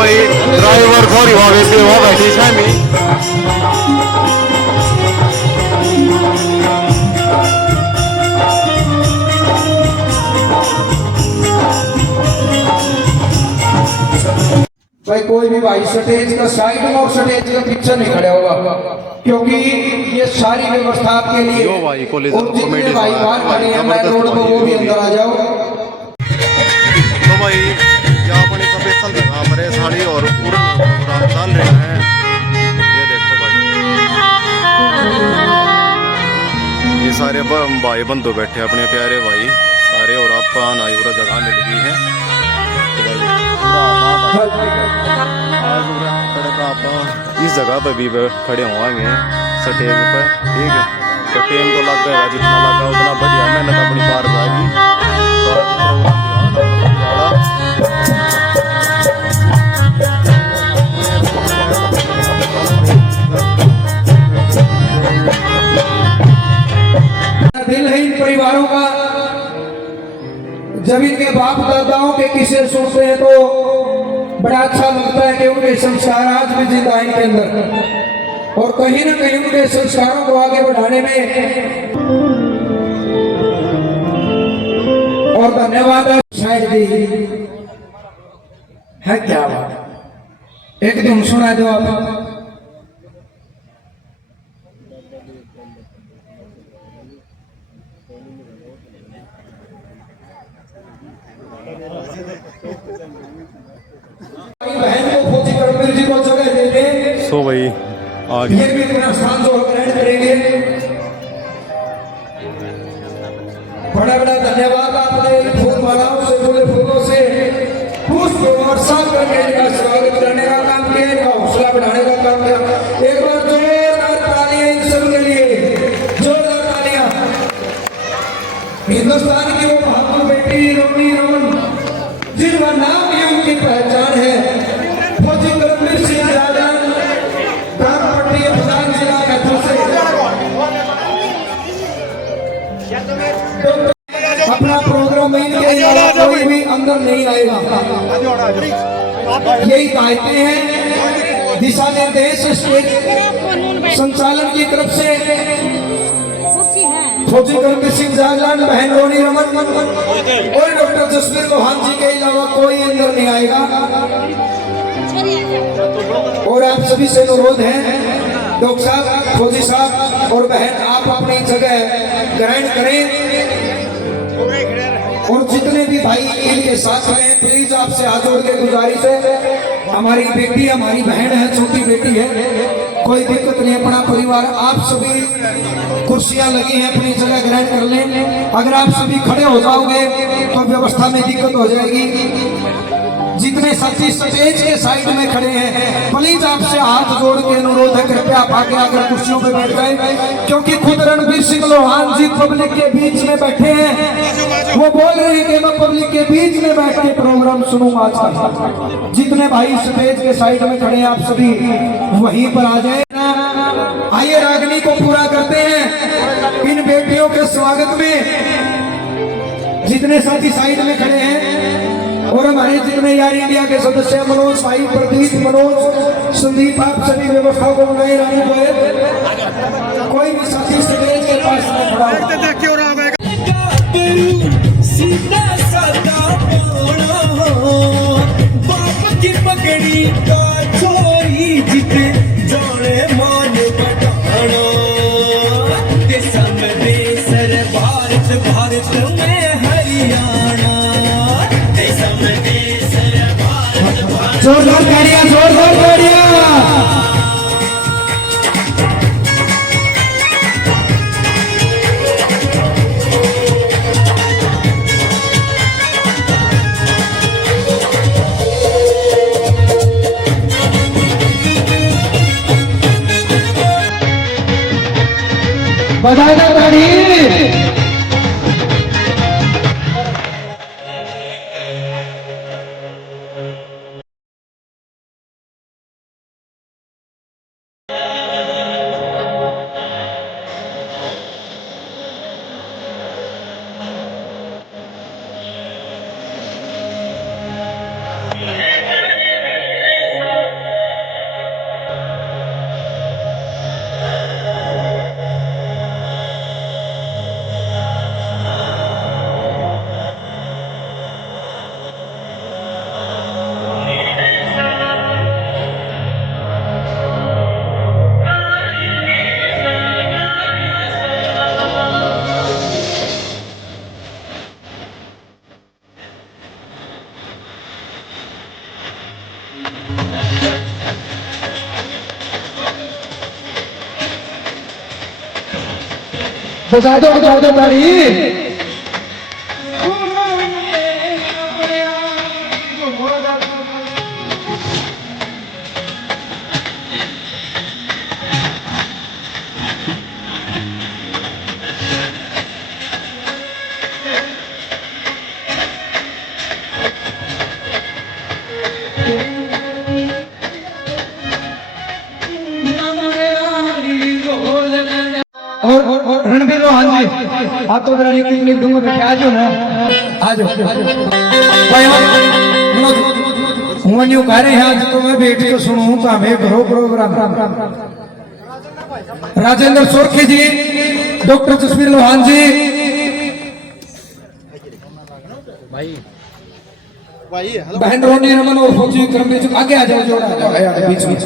भाई ड्राइवर खोरी भावे पे वो बैठी है मी भाई कोई भी भाई स्टेज का साइड में और स्टेज के पीछे नहीं खड़ा होगा क्योंकि ये सारी व्यवस्था आपके लिए भाई कॉलेज और जितने भाई बाहर खड़े हैं मैं रोड पर वो भी अंदर आ जाओ। तो भाई यहाँ अपनी स्पेशल जगह पर साड़ी और पूरा डाल रहे हैं। ये देखो भाई ये सारे भाई बंधु बैठे अपने प्यारे भाई सारे और आप नाई पूरा जगह मिल गई है। आप इस जगह पर भी खड़े होंगे स्टेज पर, ठीक है। तो टाइम तो लग गएगा, जितना लगा उतना बढ़िया मेहनत अपनी पार जाएगी। दिल है इन परिवारों का, जब इनके बाप दादाओं के किस्से सुनते हैं तो बड़ा अच्छा लगता है कि उनके संस्कार आज भी जिंदा है इनके अंदर, और कहीं ना कहीं उनके संस्कारों को आगे बढ़ाने में और धन्यवाद शायद दी है। क्या बात, एक दिन सुना दो आप। बहन को फौजी करमवीर जी को जगह देंगे सो भाई आगे ये भी अपना स्थान जो ग्रहण करेंगे। बड़ा बड़ा धन्यवाद, आपने फूल मालाओं से जुड़े फूलों से पुष्प वर्षा करके इनका स्वागत करने का काम किया, इनका हौसला बढ़ाने का काम किया। एक बार जोरदार तालियां इन सब के लिए, जोरदार तालियां। हिंदुस्तान की वो बहादुर बेटी रोनी रमन जिनका नाम ही उनकी पहचान है, फौजी करमवीर सिंह राजन तारपट्टी अफगान जिला कैथल से अपना प्रोग्राम इनके अलावा कोई भी अंदर नहीं आएगा। यही दायित्व है, दिशा निर्देश स्टेट संचालन की तरफ से फौजी करमवीर सिंह जागलान, बहन रोनी रमन और डॉक्टर जसवीर लोहान जी के अलावा कोई अंदर नहीं आएगा। और आप सभी से अनुरोध है, डॉक्टर साहब, फौजी साहब और बहन, आप अपनी जगह ग्रहण करें और जितने भी भाई इनके साथ हैं प्लीज आपसे हाथ जोड़ के गुजारिश है, हमारी बेटी हमारी बहन है, छोटी बेटी है, कोई दिक्कत नहीं, अपना परिवार। आप सभी कुर्सियां लगी हैं, अपनी जगह ग्रहण कर लें। अगर आप सभी खड़े हो जाओगे तो व्यवस्था में दिक्कत हो जाएगी। जितने साथी स्टेज के साइड में खड़े हैं प्लीज आपसे हाथ जोड़ के अनुरोध है, कृपया आप आगे आकर कुर्सियों पे बैठ जाए, क्योंकि खुद रणवीर सिंह लोहान जी पब्लिक के बीच में बैठे हैं। वो बोल रहे हैं कि मैं पब्लिक के बीच में बैठ के प्रोग्राम सुनूंगा। जितने भाई स्टेज के साइड में खड़े हैं आप सभी वहीं पर आ जाए। आइए रागनी को पूरा करते हैं इन बेटियों के स्वागत में। जितने साथी साइड में खड़े हैं और हमारे जितने यार इंडिया के सदस्य मनोज भाई, प्रदीप, मनोज, संदीप, आप सभी व्यवस्थाओं को बनाए रहने को, कोई भी साथी स्टेज के पास नहीं खड़ा हो। सीधा साधा बाप की पगड़ी का छोरी जिते जोड़े मान बटाना देशा में देशर भारत, भारत में हरियाणा, देशा में देशर भारत, जोरदार तालियां, जोरदार तालियां। बधाई ताड़ी। बजा दो ताली। और रणबीर रोहन जी आप तो जरा निकल दूंगा बैठे आ जाओ ना आ जाओ भाई हम न्यू कह रहे हैं आज तो मैं बैठ के सुनूं तो हमें करो प्रोग्राम राजेंद्र सोरखी जी डॉक्टर जसवीर लोहान जी बहन रोनी रमन और फौजी कर्मवीर आगे आ जाओ जोड़ा बीच में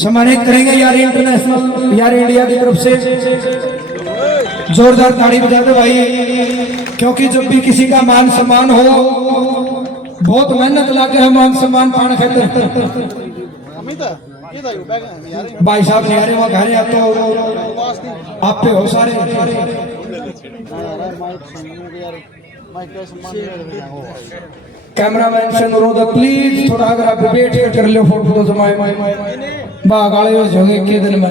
सम्मानित करेंगे यार इंटरनेशनल यार इंडिया की तरफ से जोरदार ताड़ी बजा दो भाई क्योंकि जब भी किसी का मान सम्मान हो बहुत मेहनत लाके हम मान सम्मान पाने खाते भाई साहब नहीं आ रहे वहाँ घर आप तो आप पे हो सारे कैमरामैन से अनुरोध है प्लीज थोड़ा अगर आप बैठ कर लो फोटो तो जमाए बागाले हो जाओगे के दिन में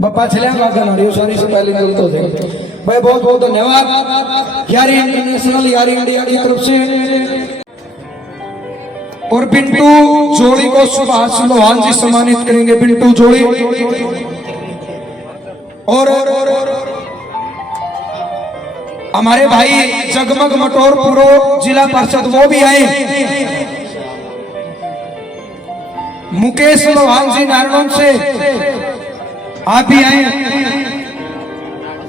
बप्पा चले बागा नारियो सॉरी से पहले गलत हो जाएगा भाई बहुत बहुत धन्यवाद यार इंटरनेशनल यार इंडिया की तरफ से और बिंटू जोड़ी को सुभाष लोहान जी सम्मानित करेंगे बिंटू जोड़ी और हमारे भाई जगमग मटोर पूर्व जिला परिषद वो भी आए मुकेश लोहान जी नारायण से आप भी आए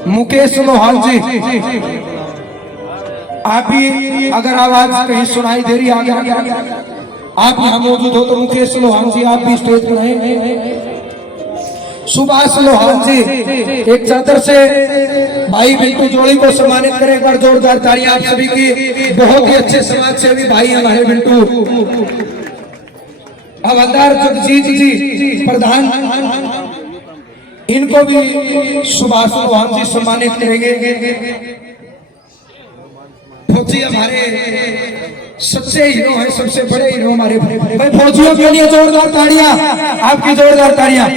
मुकेश लोहान जी आप भी अगर आवाज कहीं सुनाई दे रही आगे आप यहाँ मौजूद हो तो मुकेश लोहान जी आप भी स्टेज पर आए सुभाष लोहान जी एक चादर से भाई बिल्टू जोड़ी को सम्मानित करें एक बार जोरदार तालियां आप सभी की बहुत ही अच्छे समाज सेवी भाई हमारे बिल्टू हवलदार जगजीत जी प्रधान इनको भी सुभाष लोहान जी सम्मानित करेंगे फौजी हमारे सबसे हीरो है सबसे बड़े हीरो हमारे भाई फौजियों के लिए जोरदार तालियां आपकी जोरदार तालियां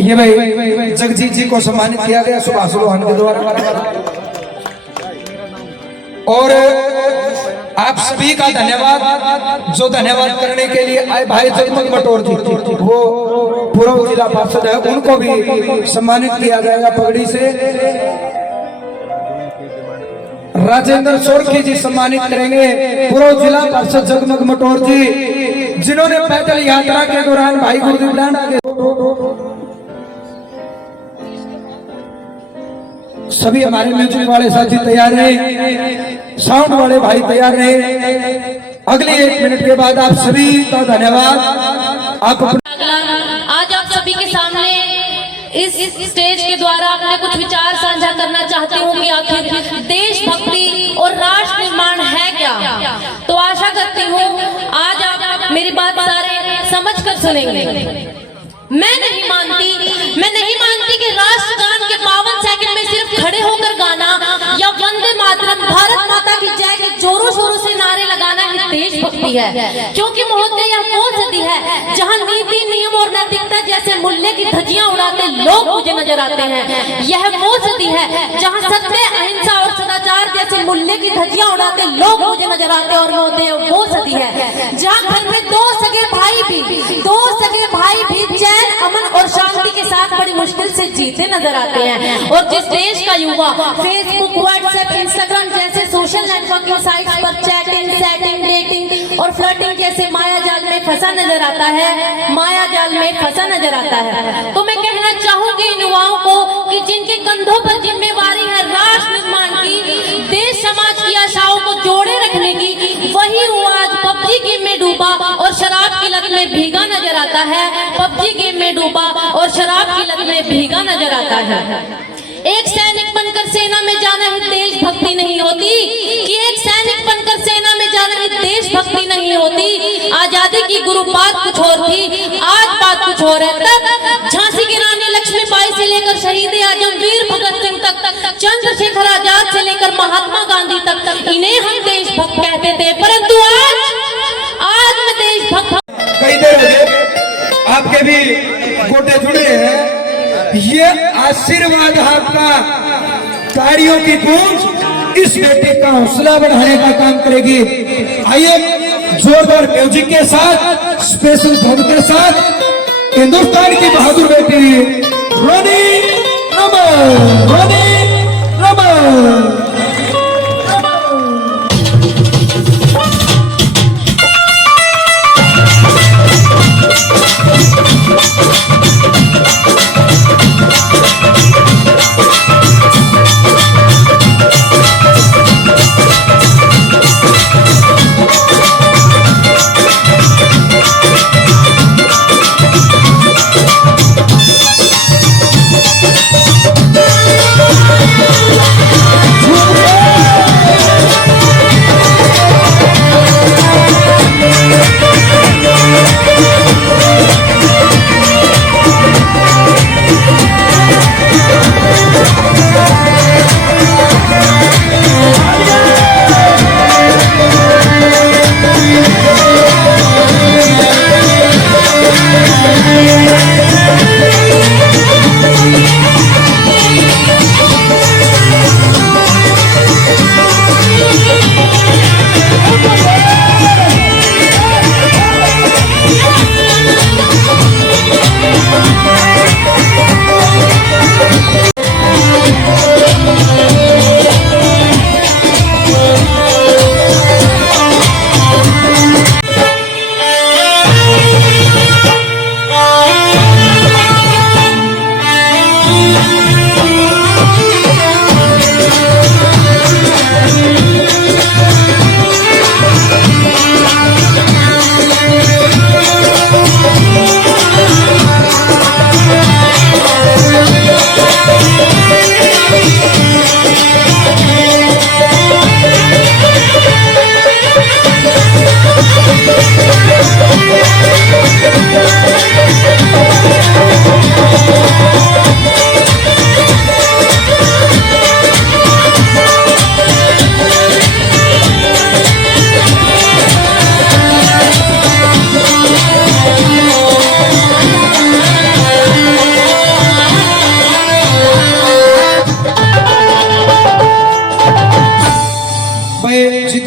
ये भाई जगजीत जी को सम्मानित किया गया सुभाष लोहान के द्वारा और आप सभी का धन्यवाद जो धन्यवाद करने के लिए आए भाई जगमग मटोर जी वो पूर्व जिला पार्षद है उनको भी सम्मानित किया जाएगा पगड़ी से राजेंद्र सोरखी जी सम्मानित करेंगे पूर्व जिला पार्षद जगमग मटोर जी जिन्होंने पैदल यात्रा के दौरान भाई गुरुदेव डांडा के सभी हमारे म्यूजिक वाले साथी तैयार रहे साउंड वाले भाई तैयार रहे अगले 1 मिनट के बाद आप सभी का धन्यवाद आप आज आप सभी के सामने इस स्टेज के द्वारा अपने कुछ विचार साझा करना चाहती हूँ कि आखिर देशभक्ति और राष्ट्र निर्माण है क्या। तो आशा करती हूँ आज आप मेरी बात सारे समझ कर सुनेंगे। मैं नहीं मानती कि राष्ट्रगान के 52 सेकंड में सिर्फ खड़े होकर गाना या वंदे मातरम भारत माता की जय के जोरों शोरों से नारे लगाना ही देशभक्ति है। क्योंकि महोदय यह वो सदी है जहां नीति नियम और नैतिकता जैसे मूल्य की धज्जियां उड़ाते लोग मुझे नजर आते हैं। यह वो सदी है जहां सत्य अहिंसा और सदाचार जैसे मूल्य की धज्जियां उड़ाते लोग मुझे नजर आते हैं। और महोदय वो सदी है जहां घर में दो सगे भाई भी चैन अमन और शांति के साथ बड़ी मुश्किल से जीते नजर आते हैं। और जिस देश का युवा फेसबुक व्हाट्सएप इंस्टाग्राम जैसे सोशल नेटवर्किंग साइट्स पर चैटिंग सेटिंग डेटिंग और फ्लर्टिंग जैसे माया जाल में फंसा नजर आता है तो मैं कहना चाहूंगी इन युवाओं को कि जिनके कंधों पर जिम्मेवारी है राष्ट्र निर्माण की देश डूबा और शराब की लत में भीगा नजर आता है, पबजी गेम में डूबा और शराब की लत में भीगा नजर आता है। एक सैनिक बनकर सेना में जाना ही देशभक्ति नहीं होती, कि एक सैनिक बनकर सेना में जाना ही देशभक्ति नहीं होती। आजादी की गुरु बात कुछ और थी, आज बात कुछ और है। तब झांसी की रानी लक्ष्मीबाई से लेकर शहीद आजम वीर भगत सिंह तक, चंद्रशेखर आजाद से लेकर महात्मा गांधी तक, इन्हें हम देशभक्त कहते थे। परंतु आज मैं देशभक्त कई देर हो गए, आपके भी गोटे जुड़े हैं। ये आशीर्वाद आपका, तालियों की गूंज इस बेटे का हौसला बढ़ाने का काम करेगी। आइए जोरदार म्यूजिक के साथ, स्पेशल ध्वनि के साथ हिंदुस्तान की बहादुर बेटी रोनी रमन, रोनी रमन।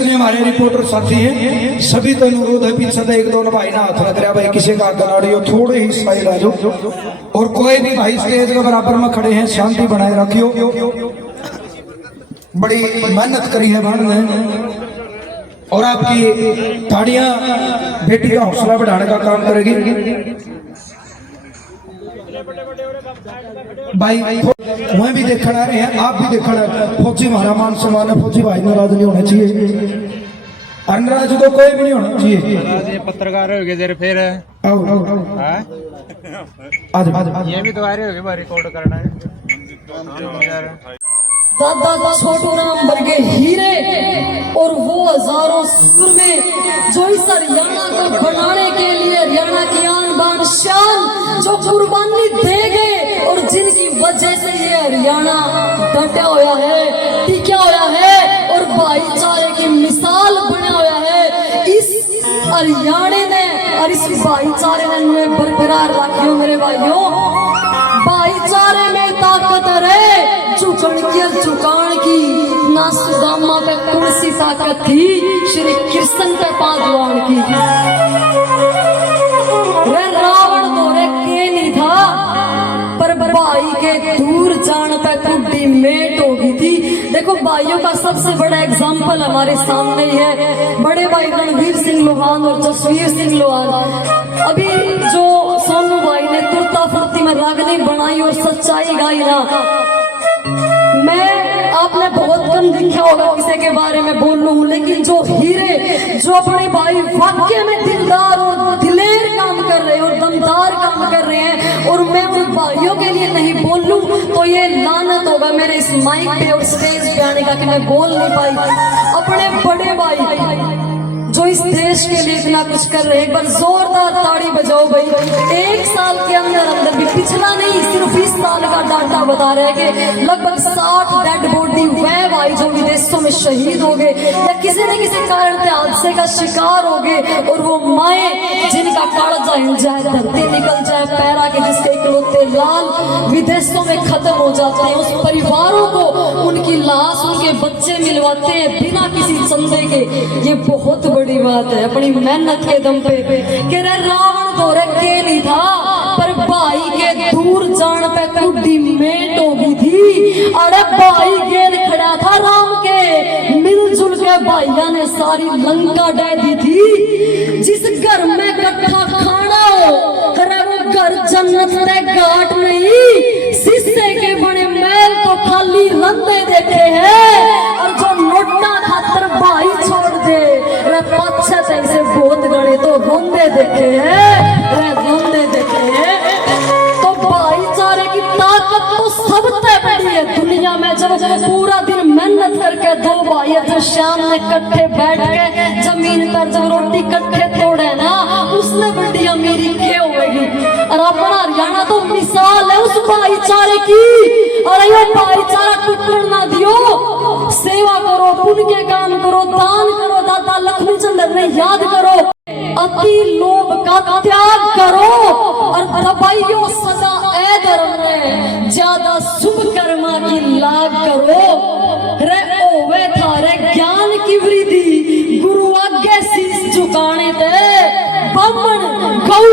हमारे रिपोर्टर साथी हैं, सभी तो अनुरोध है पीछे से एक दो भाई ना हाथ लग रहा भाई, किसी का गनाड़ी हो थोड़े ही साइड आ जाओ, और कोई भी भाई स्टेज के बराबर में खड़े हैं, शांति बनाए रखियो। बड़ी मेहनत करी है बहन ने, और आपकी ताड़ियां बेटी का हौसला बढ़ाने का काम करेगी। भाई वह भी देखना रहे हैं, आप भी देखना। फौजी हमारा मान सम्मान है, फौजी भाई नाराज नहीं होना चाहिए, अनराज तो कोई भी नहीं होना चाहिए। पत्रकार हो गए फिर ये भी तो आ रहे हो रिकॉर्ड करना है। दादा छोटू राम वर्गे हीरे और वो हजारों सुर में जो इस हरियाणा को बनाने के लिए हरियाणा की आन बान शान जो कुर्बानी दे गए, और जिनकी वजह से ये हरियाणा डटा होया है, टिका होया है और भाईचारे की मिसाल बना होया है। इस हरियाणे ने और इस भाईचारे ने बरकरार रखियो मेरे भाइयों। भाईचारे में ताकत है, झुकण की झुकान की ना सुदामा पे तुलसी ताकत थी, श्री कृष्ण पे पादुआन की। रे रावण मोरे के नहीं था, पर भाई के दूर जान पे कुड्डी मेट होगी थी। देखो भाइयों का सबसे बड़ा एग्जाम्पल हमारे सामने ही है, बड़े भाई रणवीर सिंह लोहान और जसवीर सिंह लोहान। अभी जो सोनू भाई ने तुरता फुर्ती में रागनी बनाई और सच्चाई गाई ना, मैं आपने बहुत कम देखा होगा किसी के बारे में बोल लूं, लेकिन जो हीरे जो अपने भाई वाकई में दिलदार और दिलेर काम कर रहे हैं और दमदार काम कर रहे हैं, और मैं उन भाइयों के लिए नहीं बोल लूं तो ये लानत होगा मेरे इस माइक पे और स्टेज पे आने का कि मैं बोल नहीं पाई। अपने बड़े भाई जो इस देश के लिए इतना कुछ कर रहे हैं, एक बार जोरदार ताड़ी बजाओ भाई। एक साल के अंदर अंदर भी, पिछला नहीं सिर्फ इस साल का डाटा बता रहे हैं कि लगभग 60 डेड बॉडी वह भाई जो विदेशों में शहीद हो गए या किसी न किसी कारण से हादसे का शिकार हो गए, और वो माए जिनका कालजा हिल जाए, धरती निकल जाए पैरा के, जिसके इकलौते लाल विदेशों में खत्म हो जाते हैं, उस परिवारों को उनकी लाश उनके बच्चे मिलवाते हैं बिना किसी चंदे के। ये बहुत बड़ी बात है अपनी मेहनत के दम पे। कह रहे रावण तो रखे नहीं था, पर भाई के दूर जान पे कुड्डी मेट हो गई थी। अरे भाई गेर खड़ा था राम के, मिलजुल के भाइया ने सारी लंका ढह दी थी। जिस घर में इकट्ठा खाना हो, करे वो घर जन्नत ते घाट नहीं, शीशे के बने महल तो खाली रंधे देखे हैं। और जो नोटा खातर भाई छोड़ दे, पच्छे से बहुत गणे तो रोंदे देखे हैं, रोंदे देखे हैं। तो भाईचारे की ताकत तो सबसे बड़ी है दुनिया में। जब पूरा दिन मेहनत करके दो भाई जब शाम में इकट्ठे बैठ के जमीन पर जब रोटी इकट्ठे तोड़े ना, उसने बड़ी अमीरी क्या होगी। और अपना हरियाणा तो मिसाल है उस भाईचारे की। और ये भाईचारा टूटने ना दियो, सेवा करो, पुण्य के काम करो, दान करो, दादा लक्ष्मी चंद्र ने याद करो, अति लोभ का त्याग करो, और दबाइयो सदा ए धर्म में ज्यादा शुभ कर्मा की लाग करो। रे ओवे थारे ज्ञान की वृद्धि, गुरु आगे शीश झुकाने दे, ब्राह्मण गौ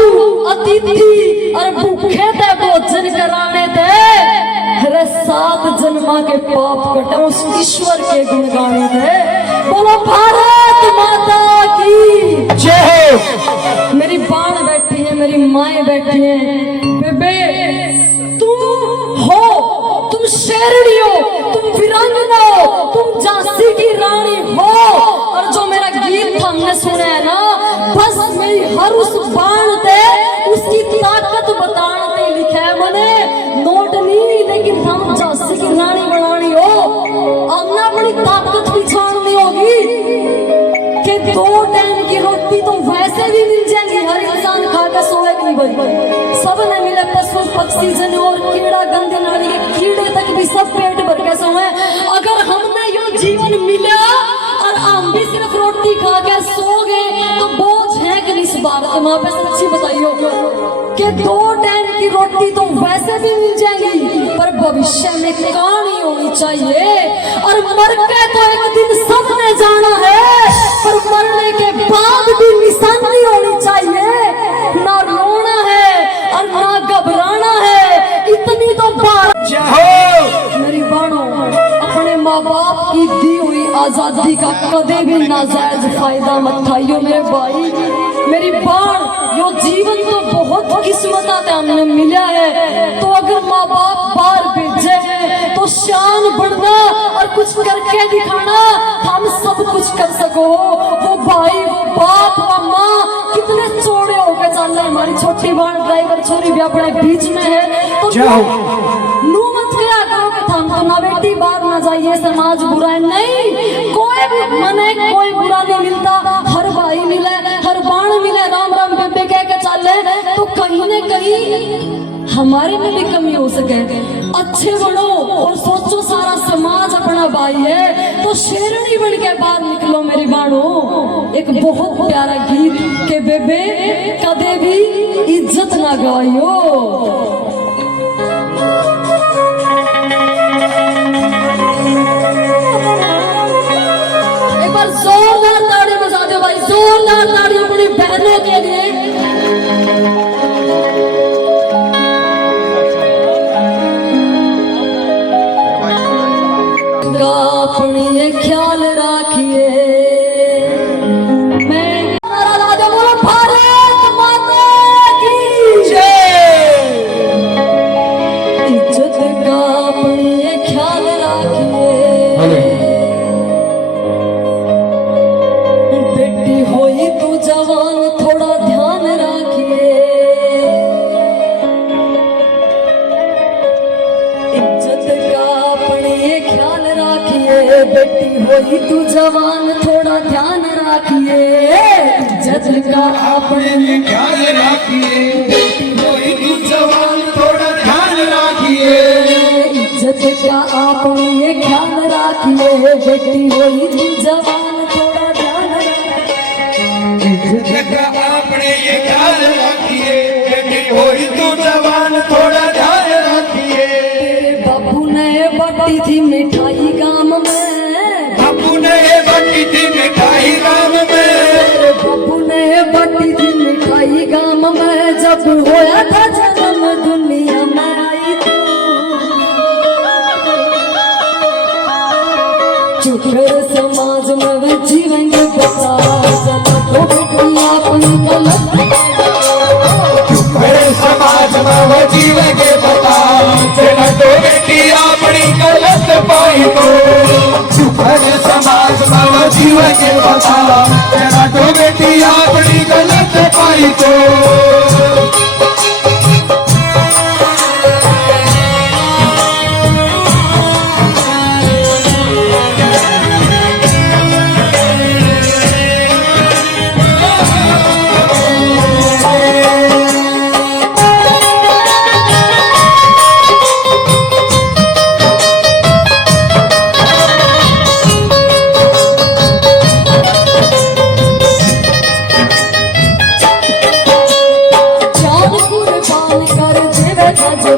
अतिथि और भूखे दे भोजन कराने दे। रे 7 जन्मा के पाप कटे उस ईश्वर के गुण गाने दे। बोलो भारत माता की जय। मेरी बाण बैठी है, मेरी माए बैठी है। बेबे तुम हो, तुम शेरनी हो, तुम वीरांगना हो, तुम झांसी की रानी हो। और जो मेरा गीत हमने सुना है ना, बस मेरी हर उस बाण पे उसकी ताकत बताने पे लिखा है मैंने। नोट नहीं, लेकिन हम झांसी की रानी बनानी हो, हमने अपनी ताकत भी छाननी होगी कि 2 टाइम की रोटी तो वैसे भी मिल जाएगी, हर इंसान खा कर सोएगा नहीं भाई। सब ने मिले, पशु पक्षी जानवर कीड़ा गंदे नाली के कीड़े तक भी सब पेट भर के सोए। अगर हमने यो जीवन मिला और हम भी सिर्फ रोटी खा के सो गए तो बोझ है कि नहीं इस भारत माँ पे? सच्ची बताइयो कि 2 टाइम की रोटी तो वैसे भी मिल जाएगी, पर भविष्य में कहानी होनी चाहिए। और मर के तो एक दिन सबने जाना है, पर मरने के बाद भी निशानी होनी चाहिए। ना रोना है और ना घबराना है, इतनी तो बात। मेरी बाणों, अपने माँ बाप की दी हुई आजादी का कदे भी नाजायज फायदा मत खाइयो मेरे भाई। मेरी बाण, यो जीवन तो बहुत किस्मत हमने मिला है, तो अगर माँ बाप बाहर भेजे हैं तो शान बढ़ना और कुछ करके दिखाना, हम सब कुछ कर सको। वो भाई, वो बाप, वो माँ कितने चौड़े होकर चल रहे। हमारी छोटी बाण ड्राइवर छोरी भी अपने बीच में है, तो नू मत क्या करो कि हम तो ना बेटी बाहर ना जाइए, समाज बुरा है। नहीं, कोई मने कोई बुरा नहीं मिलता, हर भाई मिले, हर बाण मिले, राम राम बेबे कह के चले, तो कहीं न कहीं हमारे में भी कमी हो सके। अच्छे बनो और सोचो सारा समाज अपना भाई है, तो शेरनी बन के बाहर निकलो मेरी बाणो। एक बहुत प्यारा गीत के बेबे कदे भी इज्जत ना गाइयो। जोरदार ताड़ी बजा दो भाई, जोरदार ताड़ी अपनी बहनों के लिए। अपनी ख्याल राखिए। मैं नारा ला दो, बोलो भारत माता की जय। इज्जत का अपनी ख्याल राखिए। जवान थोड़ा ध्यान रखिए, इज्जत का आपने में ख्याल रखिए, कोई तू जवान थोड़ा ध्यान रखिए, इज्जत का आपने ये ख्याल रखिए, बेटी होई तू जवान थोड़ा ध्यान रखिए, इज्जत का आपने ये ख्याल रखिए, बेटी होई तू जवान थोड़ा ध्यान रखिए। तेरे बाबू ने बटी थी मिठाई गाम में, बापू ने बटी थी मिठाई गाम में, तेरे बाबू ने बटी थी मिठाई गाम में, जब होया था जन्म दुनिया में आई तू, चुकर समाज में वे जीवेंगे बता, जना तो बेटी अपनी गलत मेरे समाज में वो जीवेंगे बता, तेरा तो बेटी अपनी गलत पाई तो, मेरे समाज में वो जीवेंगे बता, तेरा तो बेटी अपनी गलत पाई तो।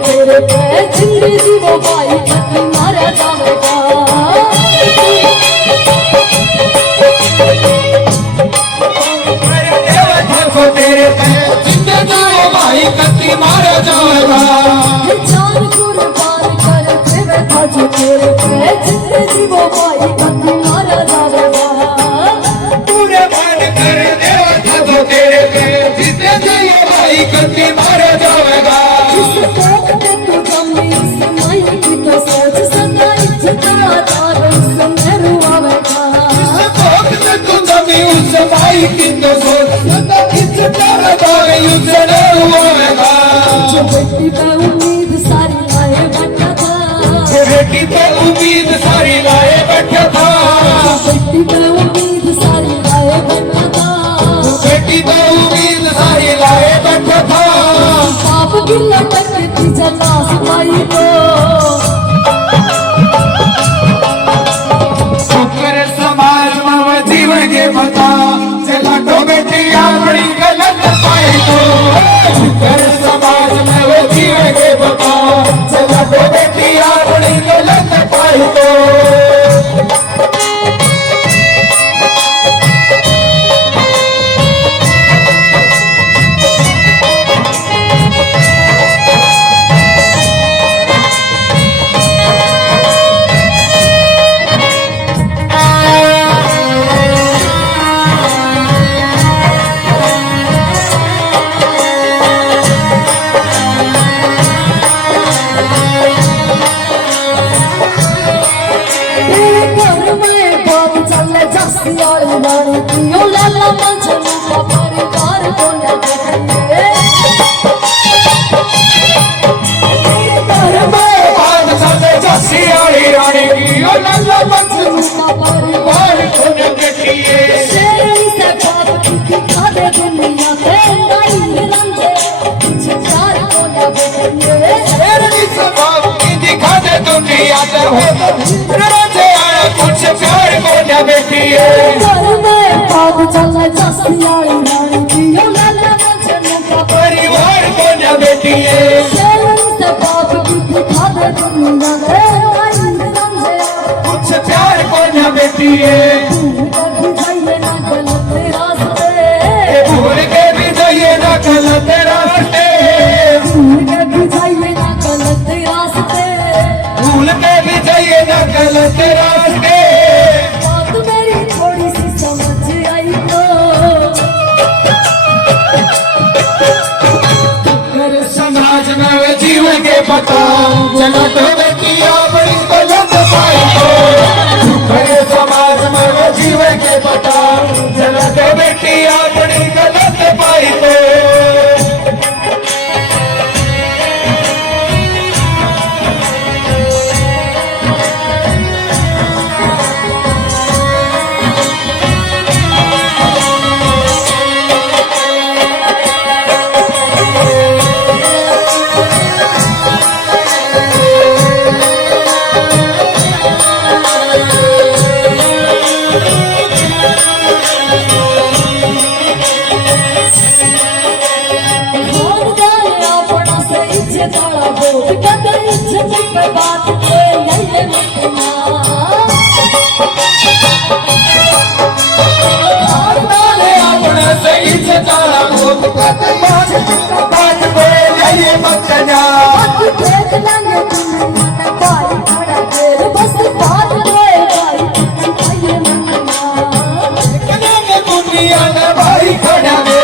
तेरे पे जिंदगी वो भाई कभी मारा जाएगा, तेरे पे जिंदगी वो भाई कभी मारा जाएगा, जान कुर्बान कर तेरे भज, तेरे पे जिंदगी वो भाई कभी मारा जाएगा, पूरे मान कर देवा था तो तेरे पे जिंदगी वो भाई कभी मारा जाएगा। सोच सदा इज्जतदार उसमें रुआवेगा, तू कभी उस भाई की तो सोच सदा इज्जतदार उसने रुआवेगा। जो बेटी पे उम्मीद सारी लाए बैठा था, बेटी पे उम्मीद सारी लाए बैठा था, बेटी पे उम्मीद सारी लाए बैठा था, बेटी पे उम्मीद सारी लाए बैठा था, पाप की लटक थी जता सफाई को, समाज में जीवन के बता, चला तो बेटी अपनी गलत पाई तो, समाज में वो जीवन के बता, चला तो बेटी अपनी गलत पाई तो। रानी पियो लाला मजनू का परिवार को न देखेंगे, रानी पियो लाला मजनू का परिवार को न देखिए, शेरनी से बाप की दिखा दे दुनिया के नाई रंगे, कुछ प्यार को न देखेंगे, शेरनी से बाप की दिखा दे दुनिया से रंगे आया कुछ प्यार को न देखिए, घर में बाग चले जसियाड़ी रानी पियो लाला मजनू का परिवार को न देखिए, शेरनी से बाप की दिखा दे दुनिया के नाई रंगे, कुछ प्यार को न देखिए, भूल के भी जाइए ना गलत रास्ते, भूल के भी जाइए ना गलत रास्ते, बात मेरी थोड़ी सी समझ आई तो, मेरे समाज में वे जीवन के पता, चला तो बेटिया बड़ी गलत पाई तो, मेरे समाज में वे जीवन के पता, चला तो बेटिया बड़ी गलत पाई तो। लोग कहते बात बोले ये मत ना बाकी देख लेंगे दुनिया भाई खड़ा देर बस बात बोले भाई ये मन्ना दुनिया में भाई खड़ा है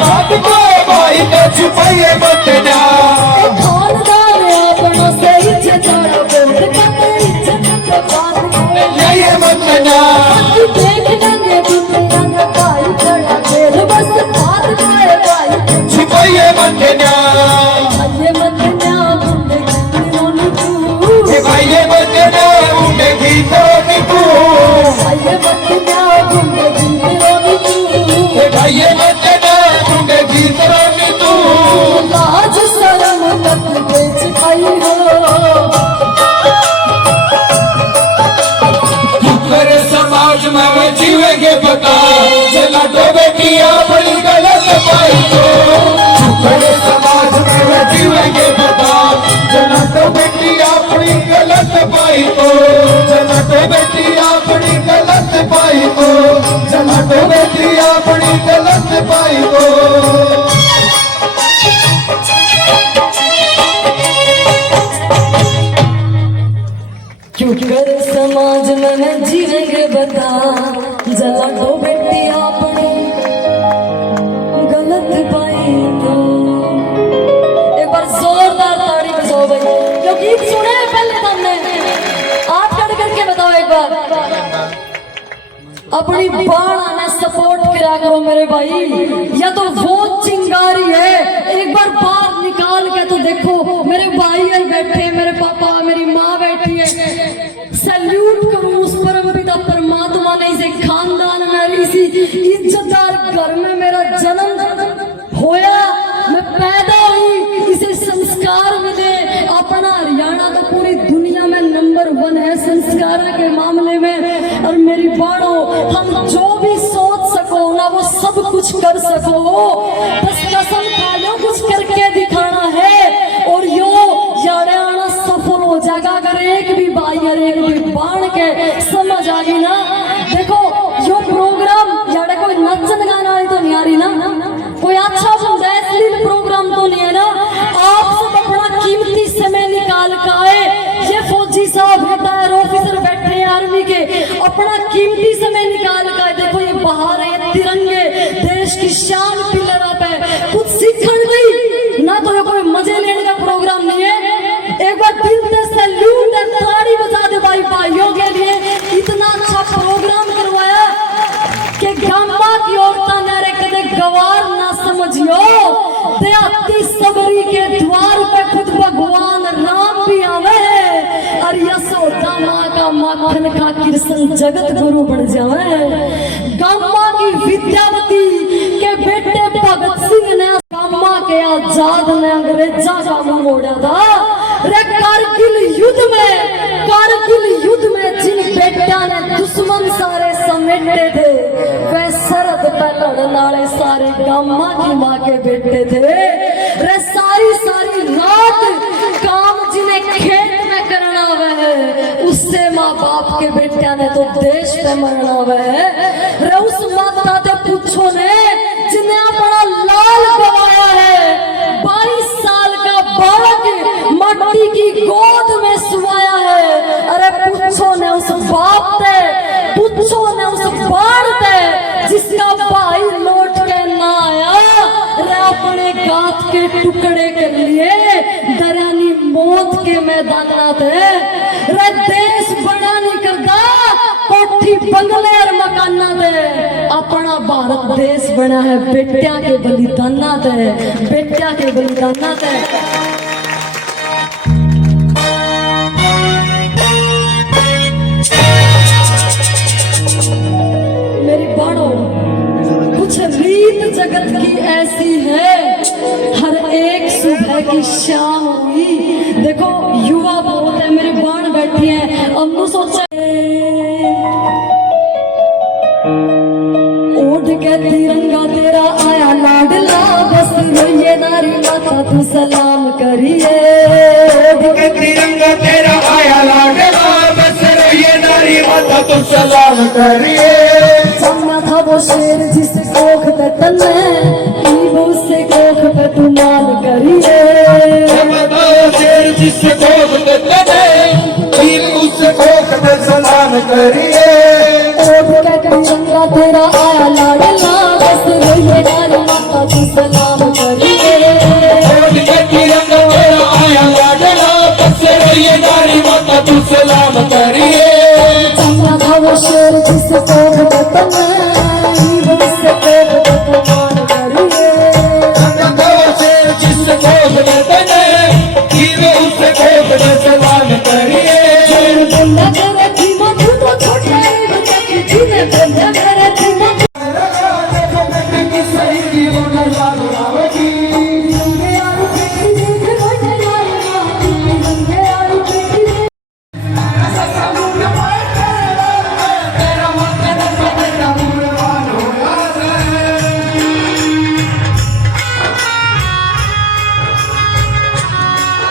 बात को भाई को छुपाइए मत ना खानदार अपनों से इज्जत जोड़ो बोल कहते इज्जत के बात बोले ये मत ना बाकी देख लेंगे दुनिया भाई खड़ा देर बस बात बोले भाई छुपाइए मत ना ये मन्ना बोले रोनी तू भाई ये मत ना उन्हें गीतों में तू ये मन्ना बोले रोनी तू भाई ये मत ना उन्हें गीतों में तू लाज शर्म तक बेच खाई हो तेरे समाज में वो जीवेंगे बता चला तो बेटियां बड़ी गलत पाई तो तेरे समाज में वो जीवेंगे बता चला तो बेटियां बड़ी गलत पाई तो चला तो बेटियां बड़ी गलत पाई तो चला तो बेटियां बड़ी गलत पाई तो क्यों कर समाज में जीवेंगे बता जला दो बेटी अपनी गलत पाई तो एक बार जोरदार ताड़ी बजाओ भाई जो गीत सुने हैं पहले तो हमने आप खड़े करके बताओ एक बार अपनी बाण ने सपोर्ट करा करो मेरे भाई या तो वो चिंगारी है एक बार बाहर निकाल के तो देखो मेरे भाई है बैठे मेरे पापा मेरी माँ बैठी है सैल्यूट करूं उस परमपिता परमात्मा ने इसे खानदान में इसी इज्जतदार घर में मेरा जन्म होया मैं पैदा हुई इसे संस्कार मिले अपना हरियाणा तो पूरी दुनिया में नंबर 1 है संस्कार के मामले में और मेरी बाणों हम जो भी सोच सको ना वो सब कुछ कर सको बस कसम खा लो कुछ करके दिखाना है और यो हरियाणा सफल हो जाएगा अगर एक भी भाई और एक भी बाण के समझ आ गई ना देखो यो प्रोग्राम यार कोई नचन गाना वाली तो नहीं आ रही ना कोई अच्छा अश्लील प्रोग्राम तो नहीं है ना आप सब अपना कीमती समय निकाल कर आए ये फौजी साहब रिटायर ऑफिसर बैठे हैं आर्मी के अपना कीमती समय निकाल कर देखो ये बाहर है तिरंगे देश की शान पिलर पे कुछ सीखन नहीं ना तो ये कोई मजे लेने का प्रोग्राम नहीं है एक बार दिल से सैल्यूट एंड ताड़ी बजा दे भाई भाइयों के लिए इतना अच्छा प्रोग्राम करवाया कि गांवा की औरतां नारे कदे गवार ना समझियो देहाती सबरी के द्वार पे खुद भगवान राम भी आवे और यशोदा माँ का माखन खा कृष्ण जगत गुरु बन जावे गांवा की विद्यावती के बेटे भगत सिंह ने गांवा के आजाद ने अंग्रेजा का मुंह मोड़ा था रे कारगिल युद्ध में जिन बेटिया ने दुश्मन सारे समेटे थे वे सरहद पे लड़ने वाले सारे गामा की माँ के बेटे थे रे सारी रात काम जिन्हें खेत में करना है उससे माँ बाप के बेटिया ने तो देश पे मरना है रे उस माता से पूछो ने जिन्हें अपना लाल गवाया है 22 साल का बालक मट्टी की गोद में सुवाया है अरे पूछो ने उस बाप से पूछो ने उस बाण से जिसका भाई लौट के ना आया रे अपने गात के टुकड़े कर लिए दरियानी मौत के मैदान थे रे देश बड़ा नहीं करता कोठी बंगले और मकाना दे अपना भारत देश बना है बेटिया के बलिदाना दे बेटिया के बलिदाना दे मेरी बाणों कुछ रीत जगत की ऐसी है हर एक सुबह की शाम हुई देखो युवा बहुत है मेरे बाण बैठी है अब सोचा उठ के तिरंगा तेरा आया लाडला बस रोइए नारी माता तू सलाम करिए उठ के तिरंगा तेरा आया लाडला बस रोइए नारी माता तू सलाम करिए जमना था वो शेर जिस कोख पे तन्ने करिए। ओढ़ के तिरंगा तेरा आया लाडला, बस रोइए नारी माता की सलाम करिए। ओढ़ के तिरंगा तेरा आया लाडला, बस रोइए नारी माता तू सलाम करिए। चंगा था वो शेर जिसको वतन हीरो से वतन करिए। चंगा था वो शेर जिसको वतन हीरो से सलाम करिए। बोला करे थी मैं तू तो छोटा है बच्चा किसी ने बोला करे थी मैं की सही की वो नजारा